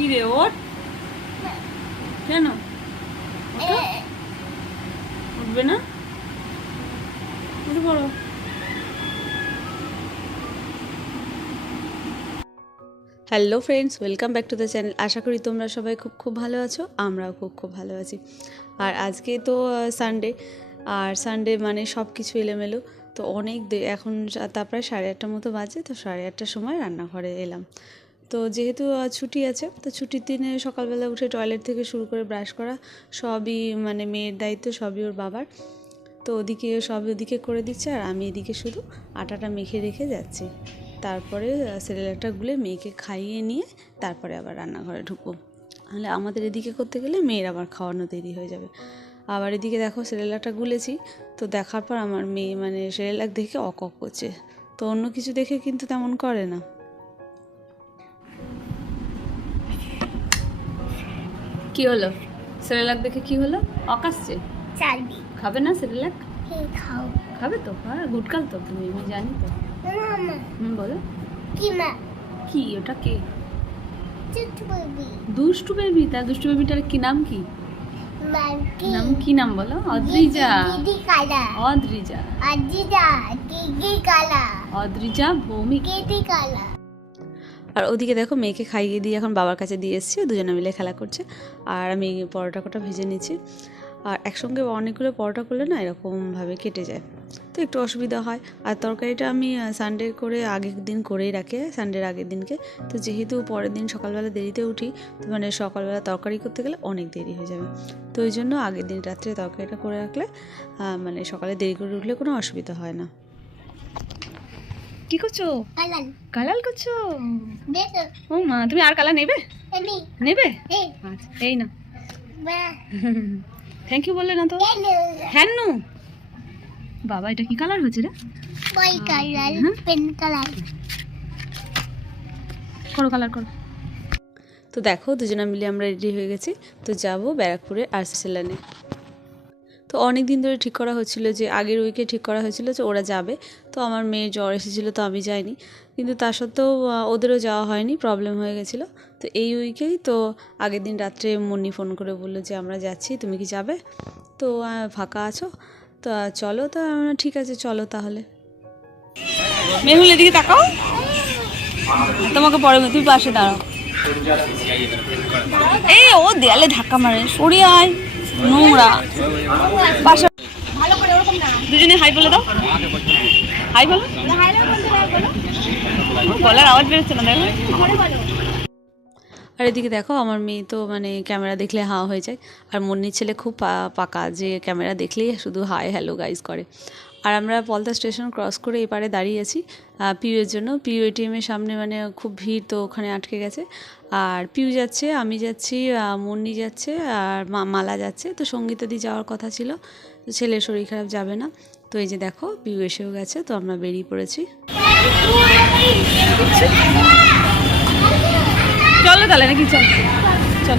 কি রে ওঠ, কেন উঠবে না? উঠে পড়ো। Hello friends, welcome back to the channel. আশা করি তোমরা সবাই খুব খুব ভালো আছো, আমরাও খুব খুব ভালো আছি। আর আজকে তো সানডে, আর সানডে মানে সব কিছু এলোমেলো। তো অনেক এখন তা প্রায় 8:30 মতো বাজে। তো 8:30টার সময় রান্নাঘরে এলাম। তো যেহেতু ছুটি আছে, তো ছুটির দিনে সকালবেলা উঠে টয়লেট থেকে শুরু করে ব্রাশ করা সবই মানে মেয়ের দায়িত্ব, সবই ওর বাবার। তো ওদিকে করে দিচ্ছে, আর আমি এদিকে শুধু আটাটা মেখে রেখে যাচ্ছি। তারপরে সেরেলাকটা গুলে মেয়েকে খাইয়ে নিয়ে তারপরে আবার রান্নাঘরে ঢুকবো। তাহলে আমাদের এদিকে করতে গেলে মেয়ের আবার খাওয়ানো দেরি হয়ে যাবে। আবার এদিকে দেখো সেরেলাকটা গুলেছি, তো দেখার পর আমার মেয়ে মানে সেরেলাক দেখে অক করছে। তো অন্য কিছু দেখে কিন্তু তেমন করে না। কি হলো? সেরেলাক দেখে কি হলো? অকাশছে? খাবে না সেরেলাক? খাবে তো, হ্যাঁ গুটকাল তো তুমি, আমি জানি তো। বলো কি ওটা? কে? দুষ্টু বেবি। তার দুষ্টু বেবিটার কি নাম? কি নাম? কি নাম বলো? অদ্রিজা। অদ্রিজা ভৌমিক। আর ওদিকে দেখো মেয়েকে খাইয়ে দিয়ে এখন বাবার কাছে দিয়ে এসেছি, দুজনে মিলে খেলা করছে। আর আমি পরোটা কটা ভেজে নিচ্ছি। আর একসঙ্গে অনেকগুলো পরোটা করলে না এরকমভাবে কেটে যায়, তো একটু অসুবিধা হয়। আর তরকারিটা আমি সানডে করে আগের দিন করেই রাখি, সানডের আগের দিনকে। তো যেহেতু পরের দিন সকালবেলা দেরিতে উঠি, তো মানে সকালবেলা তরকারি করতে গেলে অনেক দেরি হয়ে যাবে। তো ওই জন্য আগের দিন রাত্রে তরকারিটা করে রাখলে মানে সকালে দেরি করে উঠলে কোনো অসুবিধা হয় না। কি করছো? কালাল করছো? ও মা, তুমি আর কালার নেবে? আচ্ছা, এই না। থ্যাংক ইউ বললে না তো। হ্যান্নু বাবা, এটা কি কালার হয়েছে রে? করো কালার করো। তো দেখো দুজনে মিলে আমরা রেডি হয়ে গেছি। তো যাব ব্যারাকপুরে আরসি সেলানে। তো অনেক দিন ধরে ঠিক করা হচ্ছিল, যে আগের উইকে ঠিক করা হয়েছিল যে ওরা যাবে। তো আমার মেয়ের জ্বর এসেছিলো, তো আমি যাইনি। কিন্তু তা সত্ত্বেও ওদেরও যাওয়া হয়নি, প্রবলেম হয়ে গেছিলো। তো এই উইকেই তো আগের দিন রাত্রে মুন্নি ফোন করে বললো যে আমরা যাচ্ছি, তুমি কি যাবে? তো ফাঁকা আছো? তো চলো। তা ঠিক আছে চলো তাহলে। মেহুল এদিকে তাকাও, তোমাকে পরে তুমি পাশে দাঁড়াও। এই ও দেয়ালে ধাক্কা মারে, সরিয়ে আয়, নোংরা। পাশে দুজনে হাই বলে দাও, হাই বলো। গলার আওয়াজ বেরোচ্ছে না, দেখো। আর এদিকে দেখো আমার মেয়ে তো মানে ক্যামেরা দেখলে হাঁ হয়ে যায়। আর মুন্নির ছেলে খুব পাকা, যে ক্যামেরা দেখলেই শুধু হাই হ্যালো গাইজ করে। আর আমরা পলতা স্টেশন ক্রস করে এপারে দাঁড়িয়ে আছি পিউয়ের জন্য। পিউ এটিএমের সামনে মানে খুব ভিড়, তো ওখানে আটকে গেছে। আর পিউ যাচ্ছে, আমি যাচ্ছি, মুন্নি যাচ্ছে, আর মালা যাচ্ছে। তো সঙ্গীতাদি যাওয়ার কথা ছিল, তো ছেলের শরীর খারাপ, যাবে না। তো এই যে দেখো পিউ এসেও গেছে, তো আমরা বেরিয়ে পড়েছি। চলো তাহলে নাকি? চল চল।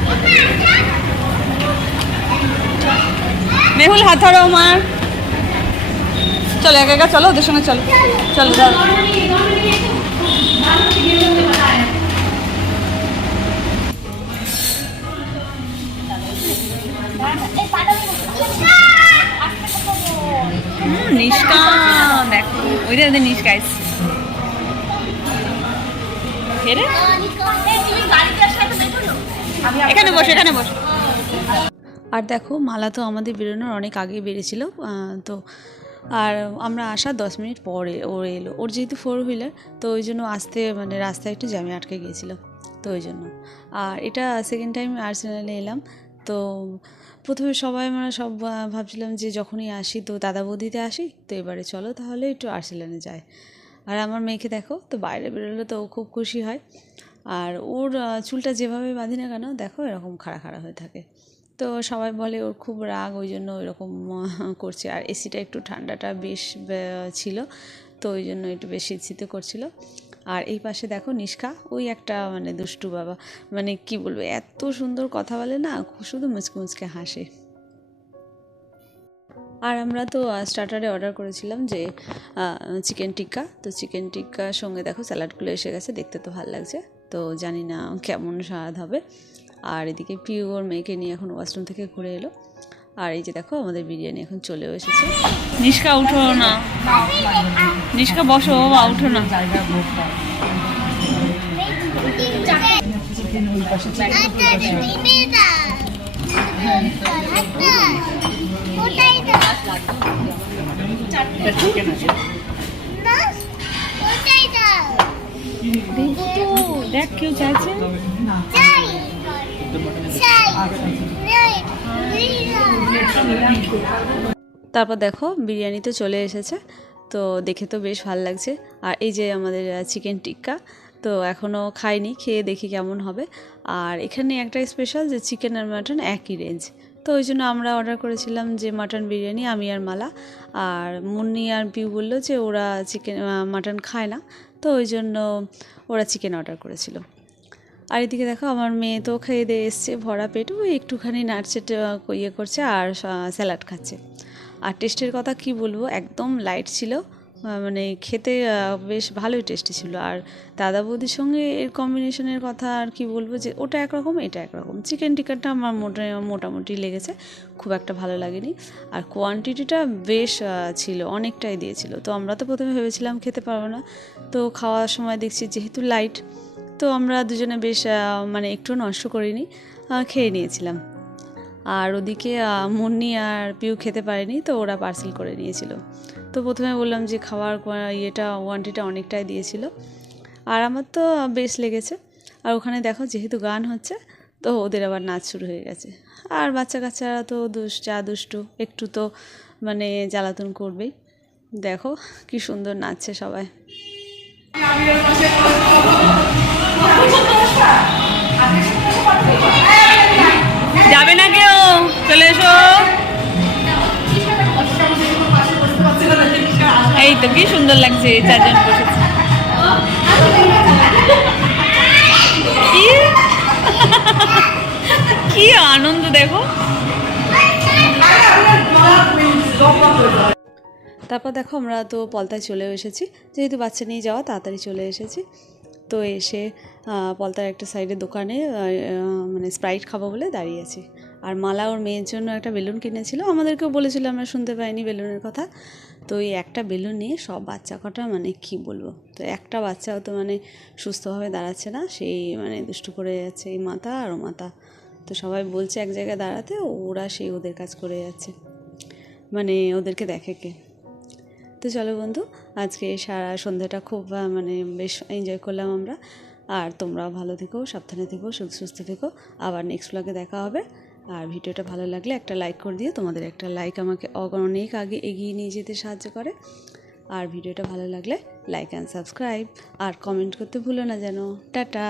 মেহুল হাত ধরো আমার, চলো একা একা চলো, ওদের সঙ্গে চলো। চলো ধর। নিষ্কা দেখো, ওইটা ওদের নিষ্কা এসছে। এখানে বসে, এখানে বসে। আর দেখো মালা তো আমাদের বেরোনোর অনেক আগে বেরিয়েছিল। তো আর আমরা আসার 10 মিনিট পরে ওর এলো। ওর যেহেতু 4 হুইলার, তো ওই জন্য আসতে মানে রাস্তায় একটু জ্যামে আটকে গিয়েছিলো, তো ওই জন্য। আর এটা সেকেন্ড টাইম আর্সেনালে এলাম। তো প্রথমে সবাই মানে সব ভাবছিলাম যে যখনই আসি তো দাদা বৌদিতে আসি, তো এবারে চলো তাহলে একটু আর্সেনালে যাই। আর আমার মেয়েকে দেখো, তো বাইরে বেরোলে তো ও খুব খুশি হয়। আর ওর চুলটা যেভাবে বাঁধি না কেন দেখো এরকম খাড়া খাড়া হয়ে থাকে। তো সবাই বলে ওর খুব রাগ, ওই জন্য ওইরকম করছে। আর এসিটা একটু ঠান্ডাটা বেশ ছিল, তো ওই জন্য একটু বেশি শীতে করছিল। আর এই পাশে দেখো নিষ্কা, ওই একটা মানে দুষ্টু বাবা, মানে কি বলবো, এত সুন্দর কথা বলে না, শুধু মুচকে মুচকে হাসে। আর আমরা তো স্টার্টারে অর্ডার করেছিলাম যে চিকেন টিক্কা। তো চিকেন টিক্কার সঙ্গে দেখো স্যালাডগুলো এসে গেছে, দেখতে তো ভালো লাগছে। তো জানি না কেমন স্বাদ হবে। আর এদিকে পিউ ওর মেয়েকে নিয়ে এখন ওয়াশরুম থেকে ঘুরে এলো। আর এই যে দেখো আমাদের বিরিয়ানি এখন চলেও এসেছে। নিষ্কা উঠো না, নিষ্কা বসো বা উঠো না। দেখ কেউ চাইছে। তারপর দেখো বিরিয়ানি তো চলে এসেছে, তো দেখে তো বেশ ভালো লাগছে। আর এই যে আমাদের চিকেন টিক্কা, তো এখনও খাইনি, খেয়ে দেখি কেমন হবে। আর এখানে একটা স্পেশাল যে চিকেন আর মাটন একই রেঞ্জ, তো ওই জন্য আমরা অর্ডার করেছিলাম যে মাটন বিরিয়ানি, আমি আর মালা। আর মুন্নি আর পিউ বললো যে ওরা চিকেন মাটন খায় না, তো ওই জন্য ওরা চিকেন অর্ডার করেছিল। আর এদিকে দেখো আমার মেয়ে তো খেয়ে দিয়ে এসছে ভরা পেট, ওই একটুখানি নাড়চেট ইয়ে করছে আর স্যালাড খাচ্ছে। আর টেস্টের কথা কি বলবো, একদম লাইট ছিল, মানে খেতে বেশ ভালোই টেস্টি ছিল। আর দাদা বৌদির সঙ্গে এর কম্বিনেশনের কথা আর কি বলবো, যে ওটা একরকম এটা একরকম। চিকেন টিক্কাটা আমার মোটামুটি লেগেছে, খুব একটা ভালো লাগেনি। আর কোয়ান্টিটিটা বেশ ছিল, অনেকটাই দিয়েছিল। তো আমরা তো প্রথমে ভেবেছিলাম খেতে পারবো না, তো খাওয়ার সময় দেখছি যেহেতু লাইট, তো আমরা দুজনে বেশ মানে একটু নষ্ট করিনি, খেয়ে নিয়েছিলাম। আর ওদিকে মুন্নি আর পিউ খেতে পারেনি, তো ওরা পার্সেল করে নিয়েছিল। তো প্রথমে বললাম যে খাওয়ার কোয়ান্টিটিটা অনেকটাই দিয়েছিল, আর আমার তো বেশ লেগেছে। আর ওখানে দেখো যেহেতু গান হচ্ছে, তো ওদের আবার নাচ শুরু হয়ে গেছে। আর বাচ্চা কাচ্চারা তো দুষ্টু একটু তো মানে জ্বালাতন করবেই। দেখো কি সুন্দর নাচছে সবাই। যাবে না কেউ, চলে এসো। এই তো কি সুন্দর লাগছে, চারজন বসেছে। কি আনন্দ দেখো। তারপর দেখো আমরা তো পলতায় চলেও এসেছি, যেহেতু বাচ্চা নিয়ে যাওয়া তাড়াতাড়ি চলে এসেছি। তো এসে পলতার একটা সাইডে দোকানে মানে স্প্রাইট খাবো বলে দাঁড়িয়ে আছি। আর মালা ওর মেয়ের জন্য একটা বেলুন কিনেছিল, আমাদেরকেও বলেছিল, আমরা শুনতে পাইনি বেলুনের কথা। তো এই একটা বেলুন নিয়ে সব বাচ্চা কটা মানে কি বলবো, তো একটা বাচ্চাও তো মানে সুস্থভাবে দাঁড়াচ্ছে না, সেই মানে দুষ্টু করে যাচ্ছে এই মাথা আর ও মাথা। তো সবাই বলছে এক জায়গায় দাঁড়াতে, ওরা সেই ওদের কাজ করে যাচ্ছে, মানে ওদেরকে দেখে কে। তো চলো বন্ধু, আজকে সারা সন্ধ্যাটা খুব মানে বেশ এনজয় করলাম আমরা। আর তোমরাও ভালো থেকো, সাবধানে থেকো, সুস্থ থেকো। আবার নেক্সট ব্লগে দেখা হবে। আর ভিডিওটা ভালো লাগলে একটা লাইক করে দিও, তোমাদের একটা লাইক আমাকে অনেক আগে এগিয়ে নিয়ে যেতে সাহায্য করে। আর ভিডিওটা ভালো লাগলে লাইক অ্যান্ড সাবস্ক্রাইব, আর কমেন্ট করতে ভুলো না যেন। টাটা।